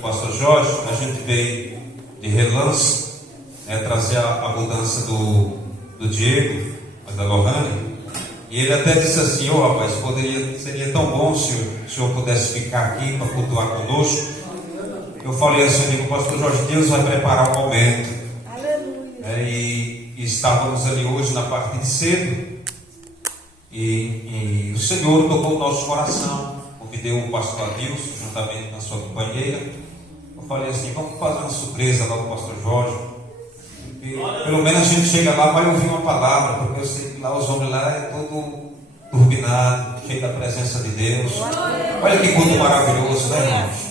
Pastor Jorge, a gente veio de relance, trazer a mudança do Diego, da Lohane, e ele até disse assim: rapaz, seria tão bom se o senhor pudesse ficar aqui para cultuar conosco. Eu falei assim, digo, Pastor Jorge, Deus vai preparar o momento. E estávamos ali hoje na parte de cedo, e o Senhor tocou o nosso coração, convidei o pastor Adilson, juntamente com a sua companheira. Eu falei assim: vamos fazer uma surpresa lá do pastor Jorge, e pelo menos a gente chega lá, vai ouvir uma palavra, porque eu sei que lá os homens lá é todo turbinado, cheio da presença de Deus. Olha que culto maravilhoso, né, irmãos?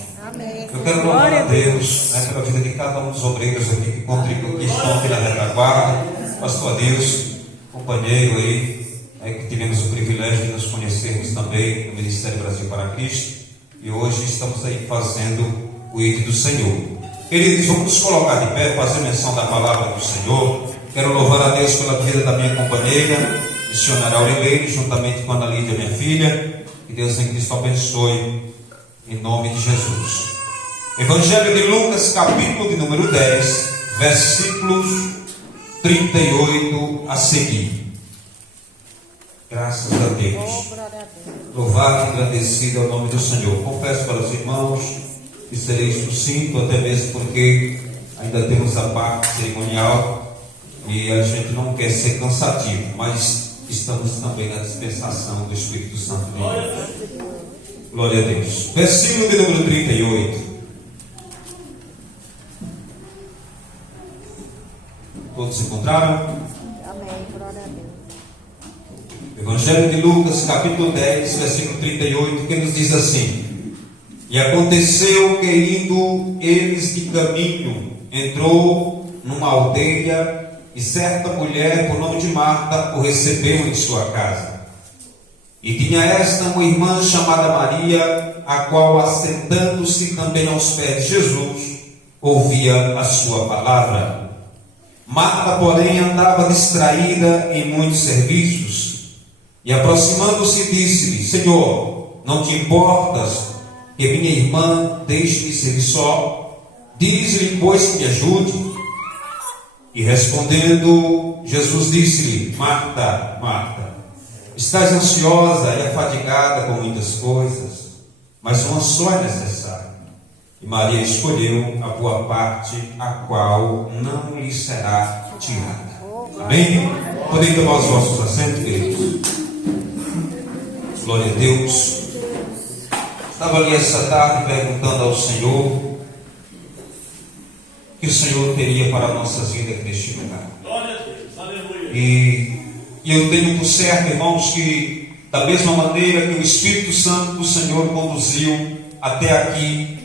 Eu quero louvar a Deus, pela vida de cada um dos obreiros aqui que contribuem, que estão aqui na retaguarda. Pastor Adilson, companheiro aí, que tivemos o privilégio de nos conhecermos também no Ministério Brasil para Cristo, e hoje estamos aí fazendo o ID do Senhor. Queridos, vamos nos colocar de pé, fazer menção da palavra do Senhor. Quero louvar a Deus pela vida da minha companheira, missionária Aurelia, juntamente com a Ana Lídia, minha filha. Que Deus em Cristo abençoe, em nome de Jesus. Evangelho de Lucas, capítulo de número 10, versículos 38 a seguir. Graças a Deus. Louvado e agradecido ao nome do Senhor. Confesso para os irmãos que serei sucinto, até mesmo porque ainda temos a parte cerimonial e a gente não quer ser cansativo, mas estamos também na dispensação do Espírito Santo de Deus. Glória a Deus. Versículo de número 38. Todos encontraram? Amém. Glória a Deus. Evangelho de Lucas, capítulo 10, versículo 38, que nos diz assim: E aconteceu que, indo eles de caminho, entrou numa aldeia, e certa mulher, por nome de Marta, o recebeu em sua casa. E tinha esta uma irmã chamada Maria, a qual, assentando-se também aos pés de Jesus, ouvia a sua palavra. Marta, porém, andava distraída em muitos serviços, e aproximando-se disse-lhe: Senhor, não te importas que minha irmã deixe-me servir só? Diz-lhe, pois, que me ajude. E respondendo, Jesus disse-lhe: Marta, Marta, estás ansiosa e afadigada com muitas coisas, mas uma só é necessária. E Maria escolheu a boa parte, a qual não lhe será tirada. Amém? Podem tomar os vossos assentos, queridos. Glória a Deus. Estava ali essa tarde perguntando ao Senhor o que o Senhor teria para a nossa vida aqui neste lugar. E eu tenho por certo, irmãos, que da mesma maneira que o Espírito Santo do Senhor conduziu até aqui,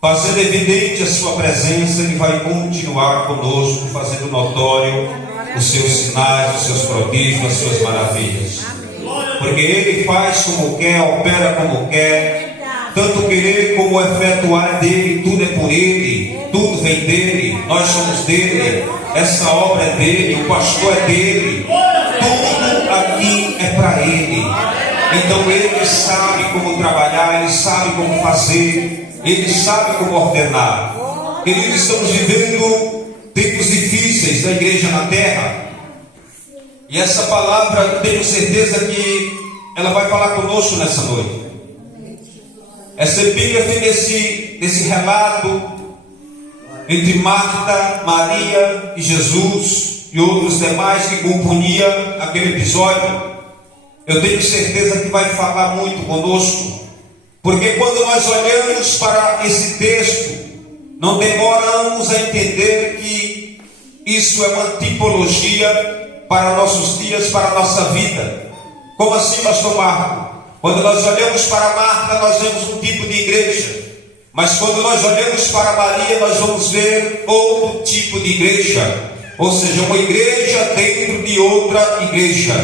fazendo evidente a sua presença, Ele vai continuar conosco, fazendo notório os seus sinais, os seus prodígios, as suas maravilhas. Porque Ele faz como quer, opera como quer, tanto querer como efetuar é dele, tudo é por Ele, tudo vem dele, nós somos dele, essa obra é dele, o pastor é dele, tudo aqui é para Ele. Então Ele sabe como trabalhar, Ele sabe como fazer, Ele sabe como ordenar. Queridos, estamos vivendo tempos difíceis da igreja na terra, e essa palavra, tenho certeza que ela vai falar conosco nessa noite. Essa epígrafe desse relato entre Marta, Maria e Jesus e outros demais que compunha aquele episódio, eu tenho certeza que vai falar muito conosco, porque quando nós olhamos para esse texto, não demoramos a entender que isso é uma tipologia para nossos dias, para a nossa vida. Como assim, pastor Marco? Quando nós olhamos para Marta, nós vemos um tipo de igreja, mas quando nós olhamos para Maria, nós vamos ver outro tipo de igreja, ou seja, uma igreja dentro de outra igreja.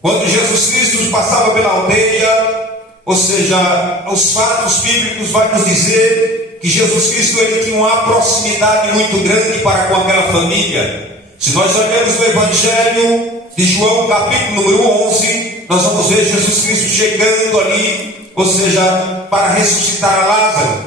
Quando Jesus Cristo passava pela aldeia, ou seja, os fatos bíblicos vão nos dizer que Jesus Cristo ele tinha uma proximidade muito grande para com aquela família. Se nós olharmos no Evangelho de João, capítulo número 11, nós vamos ver Jesus Cristo chegando ali, ou seja, para ressuscitar a Lázaro.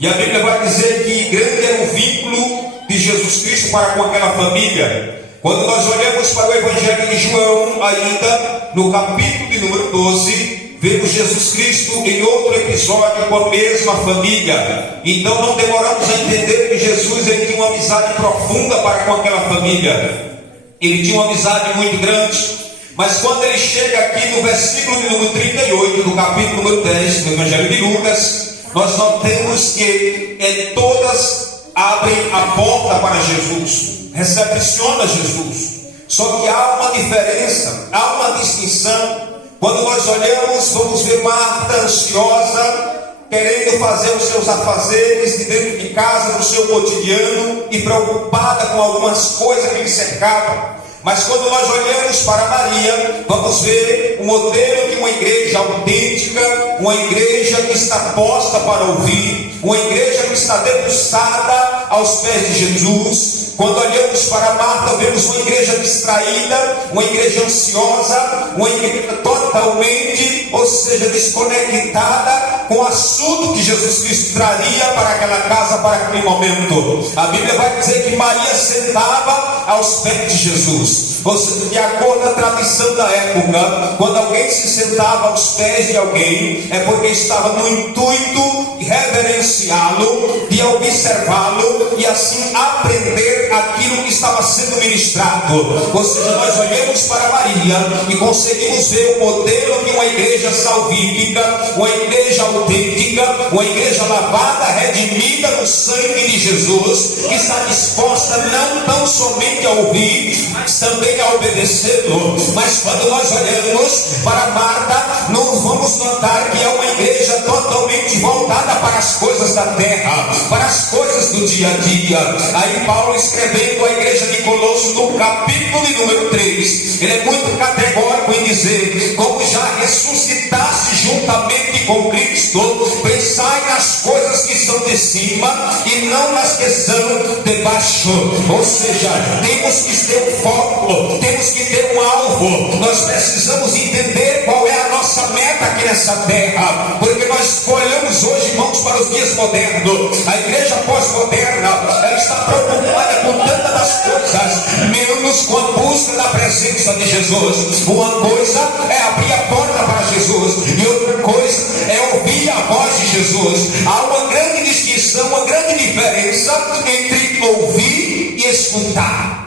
E a Bíblia vai dizer que grande era o vínculo de Jesus Cristo para com aquela família. Quando nós olhamos para o Evangelho de João, ainda no capítulo de número 12, vemos Jesus Cristo em outro episódio com a mesma família. Então não demoramos a entender que Jesus ele tinha uma amizade profunda para com aquela família. Ele tinha uma amizade muito grande. Mas quando ele chega aqui no versículo de número 38 do capítulo número 10 do Evangelho de Lucas, nós notamos que todas abrem a porta para Jesus, recepciona Jesus. Só que há uma diferença, há uma distinção. Quando nós olhamos, vamos ver Marta ansiosa, querendo fazer os seus afazeres de dentro de casa, no seu cotidiano, e preocupada com algumas coisas que lhe cercavam. Mas quando nós olhamos para Maria, vamos ver o modelo de uma igreja autêntica, uma igreja que está posta para ouvir, uma igreja que está debruçada aos pés de Jesus. Quando olhamos para Marta, vemos uma igreja distraída, uma igreja ansiosa, uma igreja totalmente, ou seja, desconectada com o assunto que Jesus Cristo traria para aquela casa, para aquele momento. A Bíblia vai dizer que Maria sentava aos pés de Jesus. Ou seja, de acordo com a tradição da época, quando alguém se sentava aos pés de alguém, é porque estava no intuito de reverenciá-lo, de observá-lo e assim aprender aquilo que estava sendo ministrado. Ou seja, nós olhamos para Maria e conseguimos ver o modelo de uma igreja salvífica, uma igreja autêntica, uma igreja lavada, redimida no sangue de Jesus, que está disposta não tão somente a ouvir, mas também a obedecê-lo. Mas quando nós olhamos para Marta, nós vamos notar que é uma igreja totalmente voltada para as coisas da terra, para as coisas do dia a dia. Aí Paulo, escrevendo à igreja de Colossos, no capítulo de número 3, ele é muito categórico em dizer: como já ressuscitaste juntamente com Cristo, pensai nas coisas que são de cima e não nas que são de baixo. Ou seja, temos que ter um foco, temos que ter um alvo. Nós precisamos entender qual é a nossa meta aqui nessa terra, porque nós olhamos hoje, irmãos, para os dias modernos. A igreja pós-moderna, ela está preocupada com tantas das coisas, menos com a busca da presença de Jesus. Uma coisa é abrir a porta para Jesus, e outra coisa é ouvir a voz de Jesus. Há uma grande distinção, uma grande diferença entre ouvir e escutar.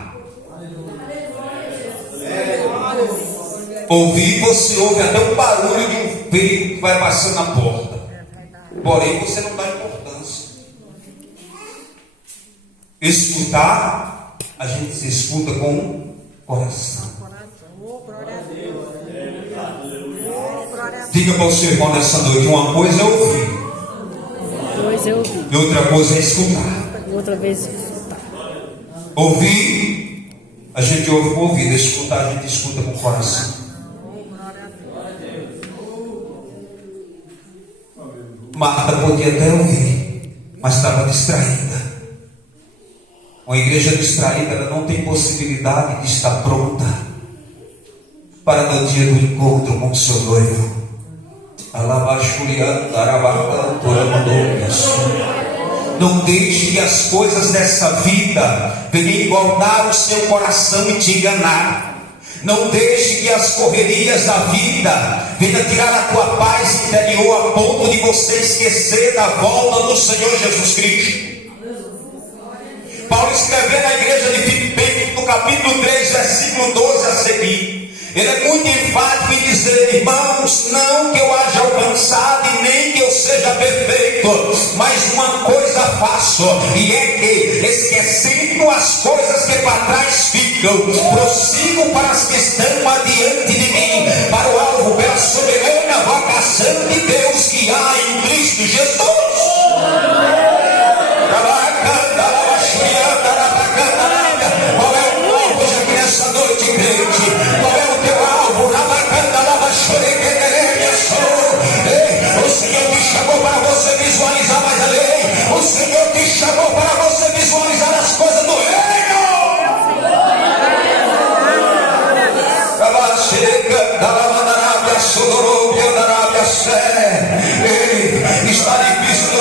Ouvir, você ouve até o barulho de um veículo que vai passando na porta, porém você não dá importância. Escutar, a gente se escuta com o coração. Diga para o seu irmão nessa noite: uma coisa é ouvir, e outra coisa é escutar. Outra vez escutar. Ouvir, a gente ouve com o ouvido; escutar, a gente escuta com o coração. Marta podia até ouvir, mas estava distraída. Uma igreja distraída, ela não tem possibilidade de estar pronta para no dia do encontro com o seu noivo. Não deixe que as coisas dessa vida venham igualar o seu coração e te enganar. Não deixe que as correrias da vida venham tirar a tua paz interior a ponto de você esquecer da volta do Senhor Jesus Cristo. Paulo, escrevendo à igreja de Filipenses, no capítulo 3, versículo 12 a seguir, ele é muito enfático em dizer: irmãos, não que eu haja alcançado e nem que eu seja perfeito, mas uma coisa faço, e é que, esquecendo as coisas que para trás ficam, prossigo para as que estão adiante de mim, para o alvo, pela soberana vocação de Deus que há em Cristo Jesus. Qual é o alvo hoje aqui nessa noite, crente? Qual é o teu alvo? O Senhor te chamou para você visualizar mais além. O Senhor te chamou para você visualizar as coisas do reino. Está difícil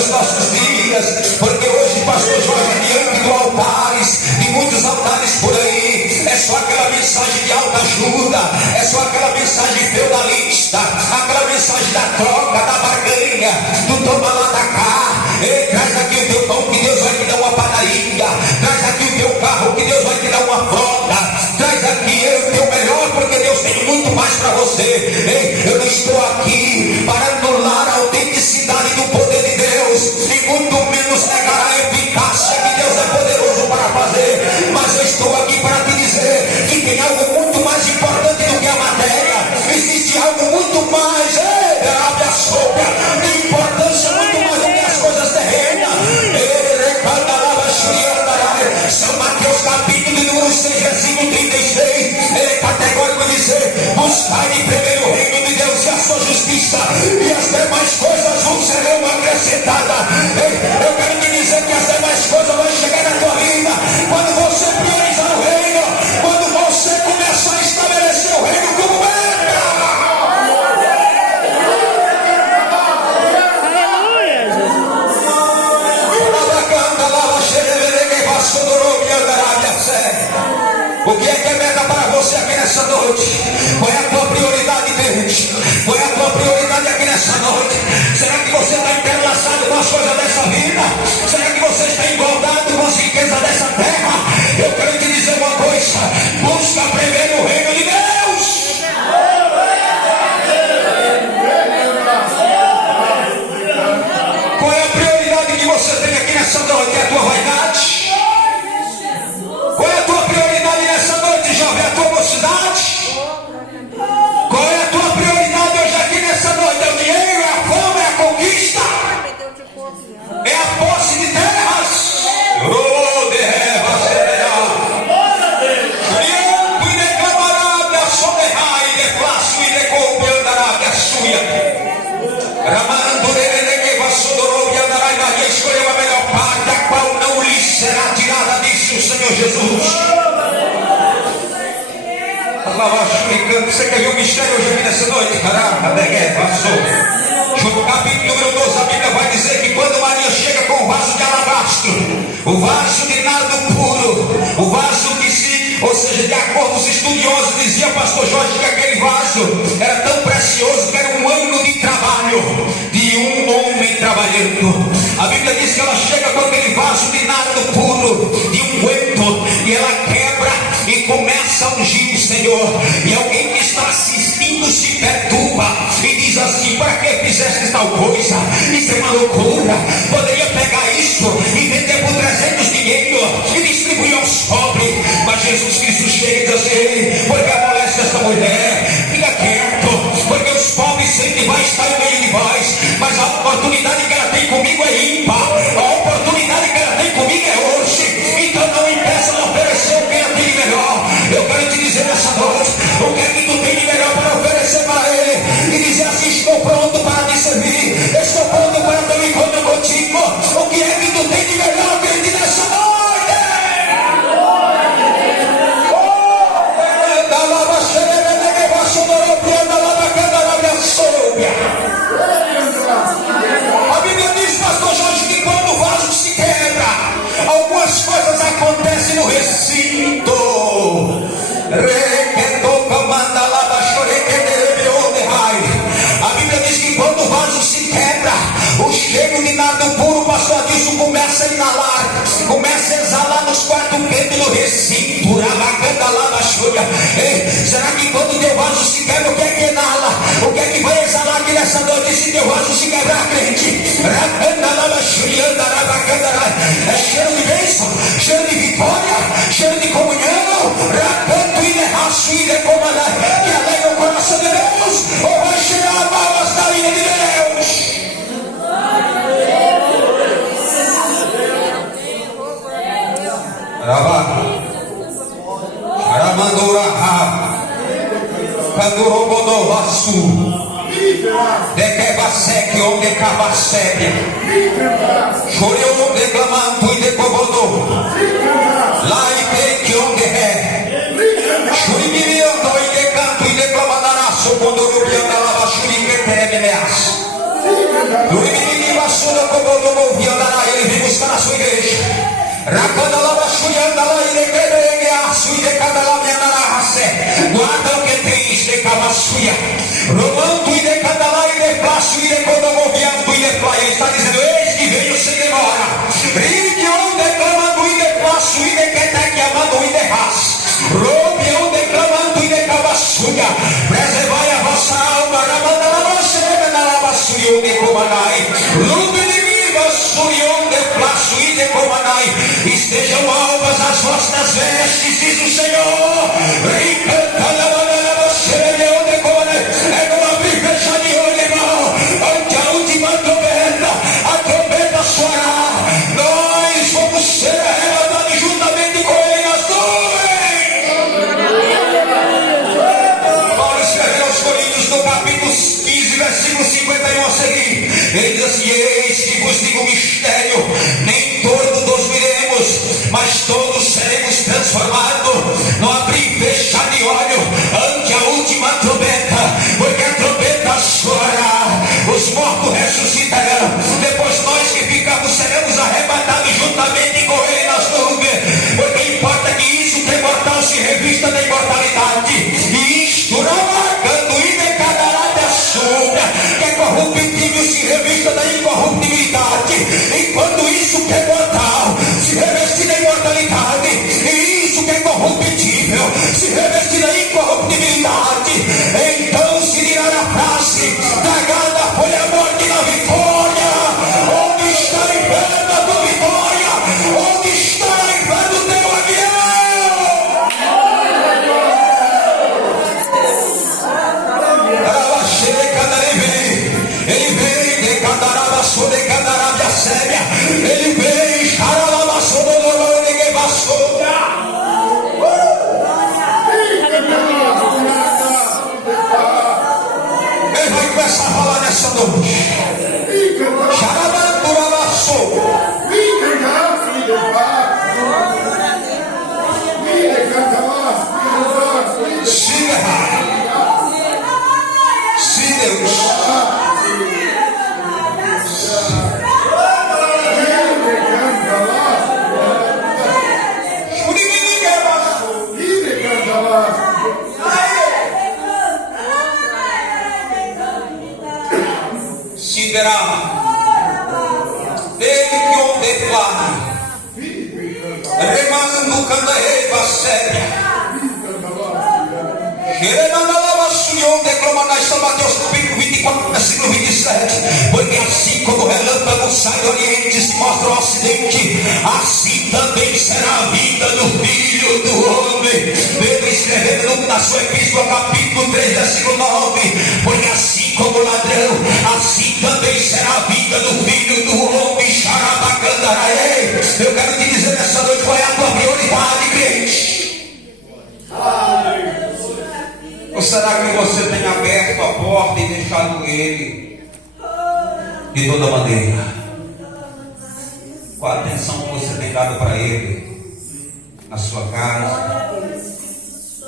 pastor Jorge diante do altares, de muitos altares por aí. É só aquela mensagem de alta ajuda, é só aquela mensagem feudalista, aquela mensagem da troca, da barganha, do toma lá da cá. Ei, traz aqui o teu pão que Deus vai te dar uma padaria, traz aqui o teu carro que Deus vai te dar uma frota, traz aqui o teu melhor, porque Deus tem muito mais para você. Ei, eu não estou aqui para anular a autenticidade do poder de Deus, e muito menos negar a eficácia que Deus é poderoso para fazer, mas eu estou aqui para te dizer que tem algo muito mais importante do que a matéria. Existe algo muito mais, de importância muito mais do que as coisas terrenas. São Mateus capítulo de número 6, versículo 36, ele é categórico dizer: buscai primeiro o reino de Deus e a sua justiça, e as demais coisas vos serão acrescentadas. Eu quero te dizer que as demais coisas vão chegar na tua vida quando você priorizar o reino, quando você começar a estabelecer o reino como meta. O que é meta para você aqui nessa noite? Qual é a tua prioridade, Deus? Qual é a tua prioridade aqui nessa noite? Será que você está entrelaçado com as coisas dessa vida? Será que você está envolvido com as riquezas dessa terra? Eu quero te dizer uma coisa: busca primeiro o reino de Deus. Qual é a prioridade que você tem aqui nessa noite? É a tua vaidade? Qual é a tua prioridade nessa noite, jovem? É a tua mocidade? Qual é a tua prioridade hoje aqui nessa noite? É o dinheiro, é a fama, é a conquista? É a posse de terras? Maria escolheu a melhor parte, a qual não lhe será tirada, disse o Senhor Jesus. Você quer ver o mistério hoje aqui nessa noite? João capítulo número 12, a Bíblia vai dizer que quando Maria chega com o vaso de alabastro, o vaso de nardo puro, o vaso que se, ou seja, de acordo com os estudiosos, dizia pastor Jorge que aquele vaso era tão precioso que era um ano de trabalho de um homem trabalhando. A Bíblia diz que ela chega com aquele vaso de nardo puro, de unguento, e ela quebra e começa a ungir o Senhor. E alguém que está assistindo se perturba e diz assim: para que fizeste tal coisa? Isso é uma loucura. Poderia pegar isso e vender por 300 dinheiro e distribuir aos pobres. Mas Jesus Cristo chega e diz assim: porque amolece esta mulher, fica quieto, porque os pobres sempre vai estar em meio de vós, mas a oportunidade que ela tem comigo é ímpar. A oportunidade que ela tem comigo é hoje. Então não impeça de oferecer o que ela tem de melhor. Eu quero te dizer nessa noite: o que é que tu tem de melhor para oferecer para ele? E dizer assim: estou pronto para te servir, estou pronto para ter um encontro contigo. O que é que tu tem de melhor, crente, nessa noite? A Bíblia diz, pastor Jorge, que quando o vaso se quebra, algumas coisas acontecem no recinto. A Bíblia diz que quando o vaso se quebra, o cheiro de nardo puro, o pastor Adilson, começa a inalar, começa a exalar nos quatro cantos do recinto. Ei, será que quando o teu vaso se quebra, o que é que inala? O que é que vai exalar aqui nessa noite se teu vaso se quebrar, crente? É cheiro de bênção, cheiro de vitória, cheiro de comunhão, que alegra o coração de Deus, ou vai cheirar balas da ira de Deus? Ele vem buscar a sua igreja. Guarda o que tens de cavassuia. Romando e de cadalá e de plácio e de codomoviando e de plaia. Está dizendo: eis que veio sem demora. Riquion declamando e de plácio e de queteque amando e de ras. Robião declamando e de cavassuia. Preservai a vossa alma. Ramanda la vossa na lavassuia de comanai. Lume de viva surion de plácio e de comanai. Estejam alvas as vossas vestes, diz o Senhor. É não abrir e fechar de olho, irmão. Ante a última trombeta, a trombeta soará. Nós vamos ser arrebatados juntamente com ele nas nuvens. Paulo escreveu aos Coríntios no capítulo 15, versículo 51 a seguir. Ele diz assim: eis que vos digo um mistério, nem todos nos viremos, mas todos seremos transformados no abrir e fechar de olho, ante a última trombeta, porque a trombeta soará, os mortos ressuscitarão, depois nós que ficamos seremos arrebatados juntamente com ele nas nuvens, porque importa que isso que é mortal se revista da imortalidade, e isto marcando e decadará da sombra, que é corruptível se revista da incorruptibilidade, enquanto isso que é mortal se reveste da imortalidade, e isso que é corruptível se reveste da incorruptibilidade. Então se dirá na frase: tragada foi a morte na vitória. Onde está o inferno da tua vitória? Onde está o inferno do teu avião? Ele vem, decadará, sou decadará, minha séria. Ele vem, xaralaba, sou doloroso, ninguém passou. Ele vai começar a falar nessa noite. Sim, Deus. Ele que o declara, remando candaeiva séria. São Mateus capítulo 24, versículo 27. Porque assim como o relâmpago sai do oriente e se mostra o ocidente, assim também será a vida do Filho do Homem. Pedro escrevendo na sua epístola, capítulo 3, versículo 9. Porque assim como o ladrão, assim também será a vida do Filho do Homem. Xarabacandaraê. Eu quero te dizer nessa noite qual é a tua prioridade, crente. Ou será que você tem aberto a porta e deixado ele de toda maneira? Qual a atenção que você tem dado para ele? Na sua casa,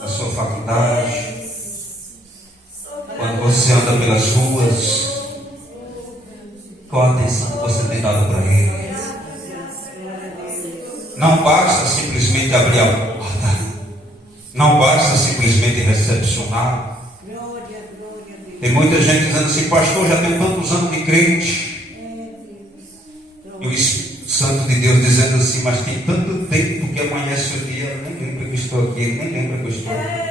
na sua faculdade, quando você anda pelas ruas, qual a atenção que você tem dado para ele? Não basta simplesmente abrir a porta. Não basta simplesmente recepcionar. Tem muita gente dizendo assim: pastor, já tenho tantos anos de crente. E o Espírito Santo de Deus dizendo assim: mas tem tanto tempo que amanhece o dia, nem lembra que eu estou aqui, nem lembra que eu estou aqui.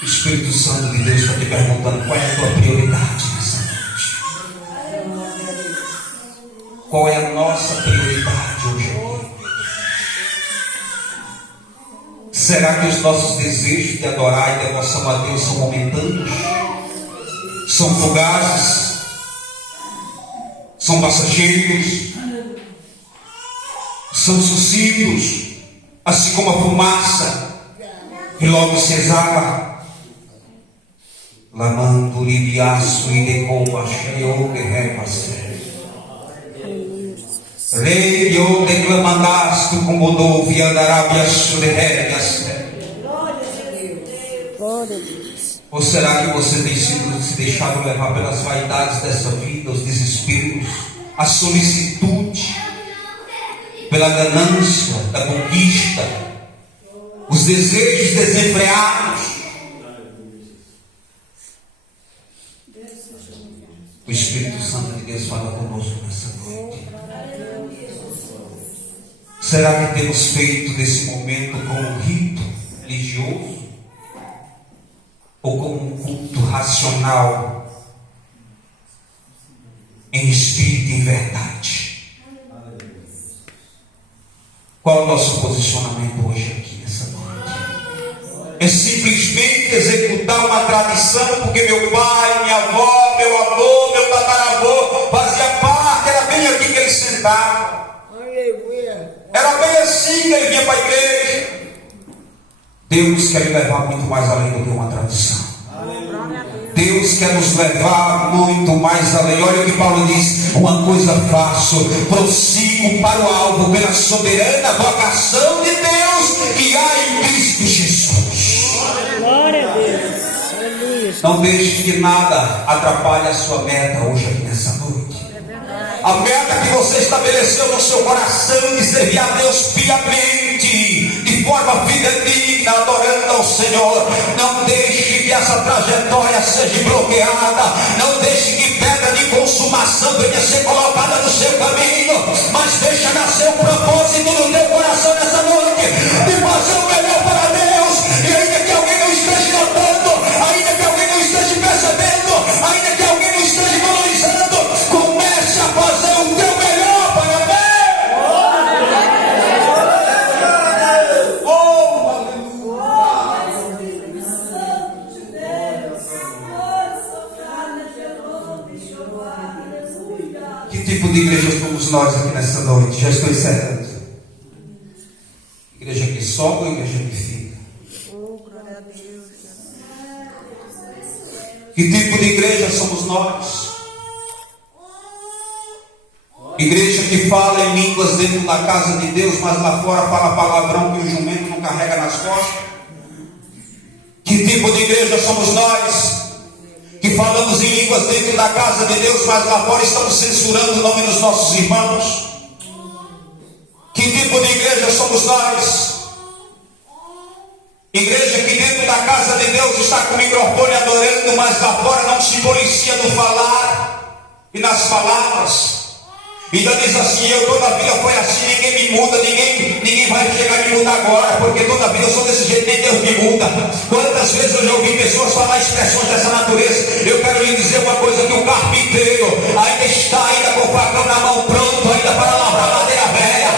O Espírito Santo de Deus está te perguntando: qual é a tua prioridade nessa noite? Qual é a nossa prioridade hoje? Será que os nossos desejos de adorar e de devoção a Deus são momentâneos? São fugazes? São passageiros? São sucintos, assim como a fumaça que logo se exala? Lamando libiaço e decoupa cheio de repasse. Rei eu declamandaste como novo andará surregas. Ou será que você tem sido se deixado levar pelas vaidades dessa vida, os desesperos, a solicitude, pela ganância da conquista, os desejos desenfreados. O Espírito Santo de Deus fala conosco nessa noite. Será que temos feito desse momento como um rito religioso? Ou como um culto racional, em espírito e em verdade? Qual é o nosso posicionamento hoje aqui nessa noite? É simplesmente executar uma tradição porque meu pai, minha avó, meu avô, meu tataravô fazia parte, era bem aqui que ele sentava. Era bem assim que ele vinha para a igreja. Deus quer levar muito mais além do que uma tradição. Deus quer nos levar muito mais além. Olha o que Paulo diz: uma coisa faço, prossigo para o alvo, pela soberana vocação de Deus que há em Cristo Jesus. Glória a Deus. Não deixe que nada atrapalhe a sua meta hoje aqui nessa noite. A meta que você estabeleceu no seu coração de servir a Deus piamente, de forma fidedigna, adorando ao Senhor. Não deixe que essa trajetória seja bloqueada. Não deixe que pedra de consumação venha ser colocada no seu caminho. Mas deixa nascer um propósito no teu coração nessa noite, de fazer o melhor para Deus. E ainda que alguém não esteja notando, ainda que alguém não esteja percebendo, ainda que alguém não esteja valorizando, comece a fazer o teu melhor para Deus. Que tipo de igreja somos nós aqui nessa noite? Já estou encerrando. Igreja que sobe ou igreja que fica? Glória a Deus. Que tipo de igreja somos nós? Igreja que fala em línguas dentro da casa de Deus, mas lá fora fala palavrão que o jumento não carrega nas costas? Que tipo de igreja somos nós? Que falamos em línguas dentro da casa de Deus, mas lá fora estamos censurando o nome dos nossos irmãos? Que tipo de igreja somos nós? Igreja que dentro da casa de Deus está com o microfone adorando, mas lá fora não se policia no falar e nas palavras. Ainda diz assim: eu toda a vida foi assim, ninguém me muda, ninguém vai chegar a me mudar agora, porque toda a vida eu sou desse jeito, nem Deus me muda. Quantas vezes eu já ouvi pessoas falar expressões dessa natureza? Eu quero lhe dizer uma coisa: que o carpinteiro ainda está com o facão na mão, pronto ainda para lavrar a madeira velha.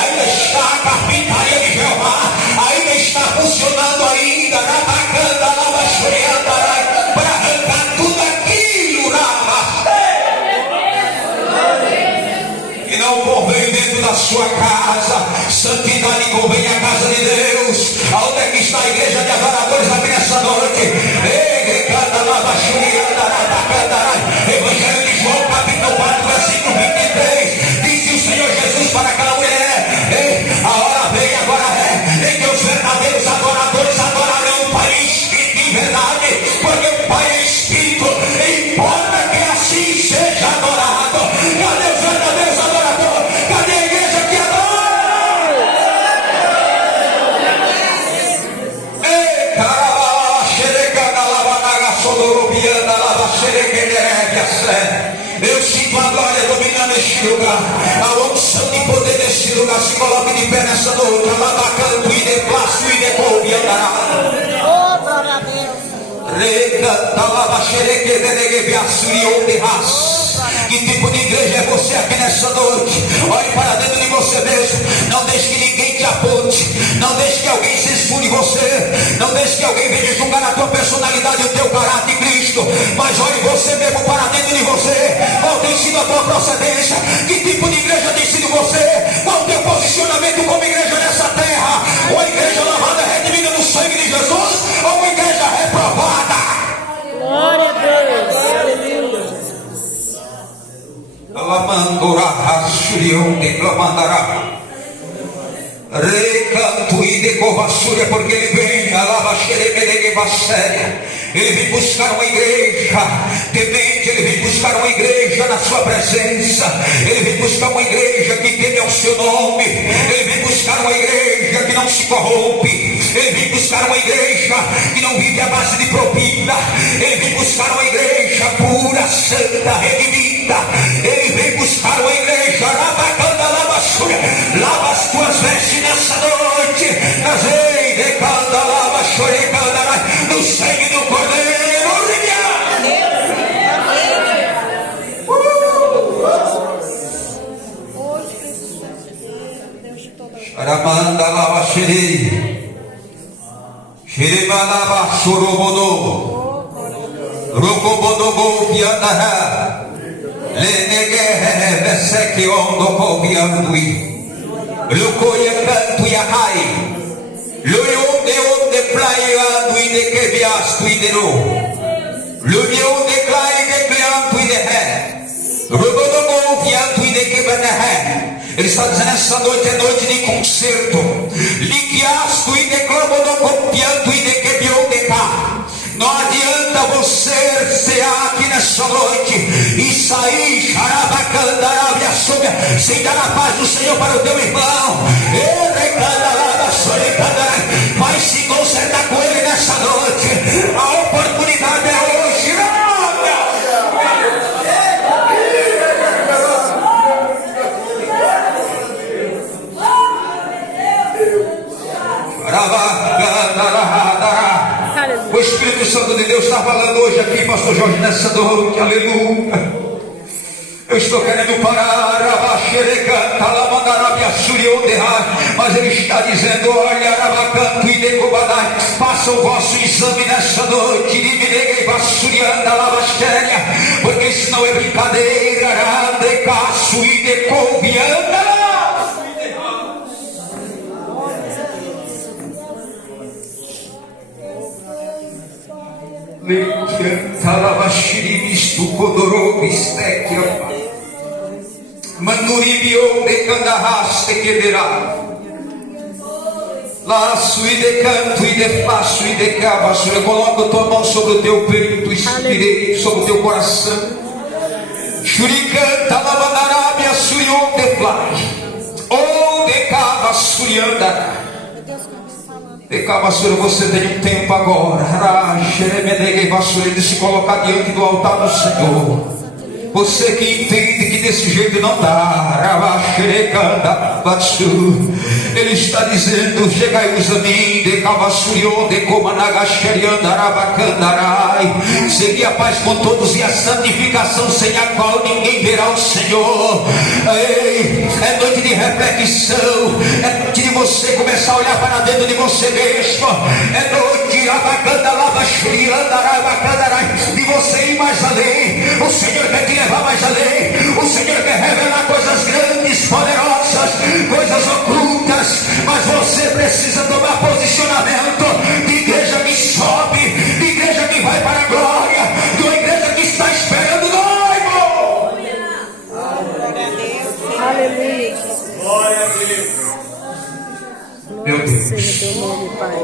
Ainda está a carpintaria de Jeová, ainda está funcionando ainda na bacana, na baixoreada, para arrancar tudo aquilo na que não convém dentro da sua casa. Santidade convém à casa de Deus. Aonde é que está a igreja de adoradores aqui nessa noite? Evangelho de João, capítulo 4, versículo 23. Disse o Senhor Jesus para aquela mulher: a hora vem, agora é, em que os verdadeiros adoradores adorarão o Pai em espírito e em verdade, porque o Pai é espírito. Importa que assim seja adorado. Cadê os verdadeiros adoradores? Cadê a igreja que adora? Ei, caramba, xerecada, lavanaga, sodorobiana, lava, xerequenerebiaçé. Eu sinto a glória dominando este lugar. A unção de poder deste lugar. Se coloque de pé nessa noite. Lavacanto e de plástico e de couve andará. Oh, glória a Deus. Que tipo de igreja é você aqui nessa noite? Olhe para dentro de você mesmo. Não deixe que ninguém te aponte. Não deixe que alguém censure você. Não deixe que alguém venha julgar a tua personalidade e o teu caráter em Cristo. Mas olhe você mesmo para dentro de você. Qual tem sido a tua procedência? Que tipo de igreja tem sido você? Qual o teu posicionamento como igreja nessa terra? Uma igreja lavada e redimida no sangue de Jesus? Ou uma igreja reprovada? Glória a Deus. Aleluia. Recanto e decovassúria, porque ele vem, ele vem buscar uma igreja temente, ele vem buscar uma igreja na sua presença, ele vem buscar uma igreja que teme ao seu nome, ele vem buscar uma igreja que não se corrompe, ele vem buscar uma igreja que não vive à base de propina, ele vem buscar uma igreja pura, santa, redimida, ele vem buscar uma igreja, lava as tuas vestes nessa noite, casei, decanda, lava, chorecanda, no sangue do Cordeiro, Aramanda lava xerei, xeremanava chorobodo, rocobodogo piandará, leneguerre veseque ondo coviandui, lucoia canto yahai, luionde onde praia do ide que viasto idero, luionde clai de cleanto ide ré, robodogo vianto ide que benerré. Ele está dizendo: essa noite é noite de concerto. Liquiasto e declamo do copianto e de quebiou de cá. Não adianta você ser aqui nessa noite e sair xarabacandarabia sobre sem dar a paz do Senhor para o teu irmão. Vai se consertar com ele nessa noite. A oportunidade é hoje. O Espírito Santo de Deus está falando hoje aqui, pastor Jorge, nessa noite, aleluia. Eu estou querendo parar, mas ele está dizendo: olha, faça o vosso exame nessa noite, porque isso não é brincadeira. Manuribio de candarras te quedará. Laço e de canto e de faço e de cavaço. Eu coloco a tua mão sobre o teu peito direito, sobre o teu coração. Shuricanta lavandarabia surion de fly. Ou de cavaçurianda. De cavaçura, você tem um tempo agora de se colocar diante do altar do Senhor. Você que entende que desse jeito não dá, ele está dizendo: chegai-vos a mim, de cavaçurion, de comanagacheriandarabacandarai. Segui a paz com todos e a santificação, sem a qual ninguém verá o Senhor. Ei, é noite de reflexão, é noite de você começar a olhar para dentro de você mesmo. É noite de você ir mais além. O Senhor quer te levar mais além. O Senhor quer revelar coisas grandes, poderosas, coisas ocultas, mas você precisa tomar posicionamento de igreja que sobe, de igreja que vai para a glória, de uma igreja que está esperando noivo. Aleluia. Glória a Deus. Meu Deus, Seja teu nome, Pai.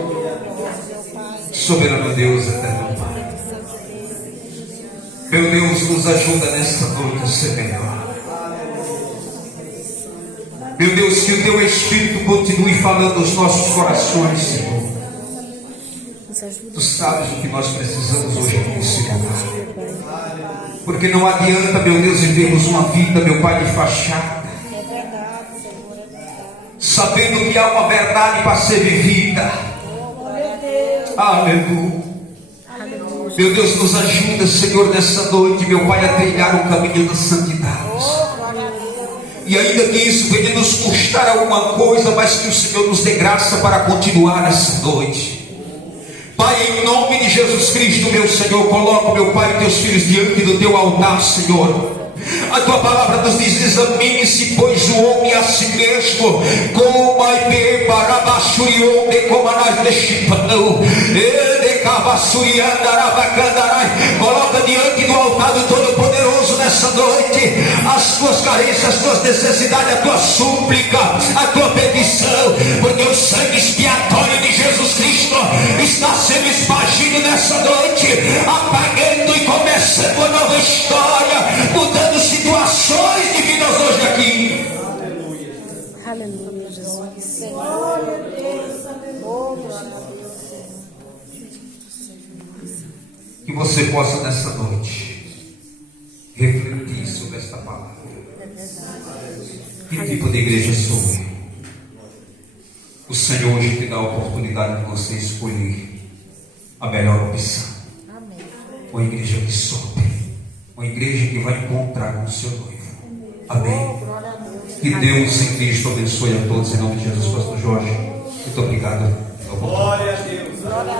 soberano Deus, eterno Pai. Meu Deus, nos ajuda nesta noite a ser melhor. Meu Deus, que o teu Espírito continue falando aos nossos corações, Senhor. Tu sabes o que nós precisamos hoje aqui nesse lugar. Porque não adianta, meu Deus, vivermos uma vida, meu Pai, de fachada, sabendo que há uma verdade para ser vivida. Aleluia. Meu Deus, nos ajuda, Senhor, nessa noite, meu Pai, a trilhar o caminho da santidade. E ainda que isso venha nos custar alguma coisa, mas que o Senhor nos dê graça para continuar nessa noite. Pai, em nome de Jesus Cristo, meu Senhor, coloco, meu Pai, teus filhos diante do teu altar, Senhor. A tua palavra nos diz: examine-se, pois, o homem a si mesmo, como a ipe para basurion de comanás de chipão, de cavassuriandarabacandarai. Coloca diante do altar do Todo-Poderoso nessa noite as tuas carências, as tuas necessidades, a tua súplica, a tua petição, porque o sangue expiatório de Jesus Cristo está sendo espargido nessa noite, apagando e começando uma nova história, mudando situações divinas hoje aqui. Aleluia, Jesus. Que você possa nessa noite refletir sobre esta palavra. Que tipo de igreja sou eu? O Senhor hoje te dá a oportunidade de você escolher a melhor opção. Uma igreja que sobe, uma igreja que vai encontrar com o seu noivo. Amém. Que Deus em Cristo abençoe a todos em nome de Jesus. Pastor Jorge, muito obrigado. Glória a Deus.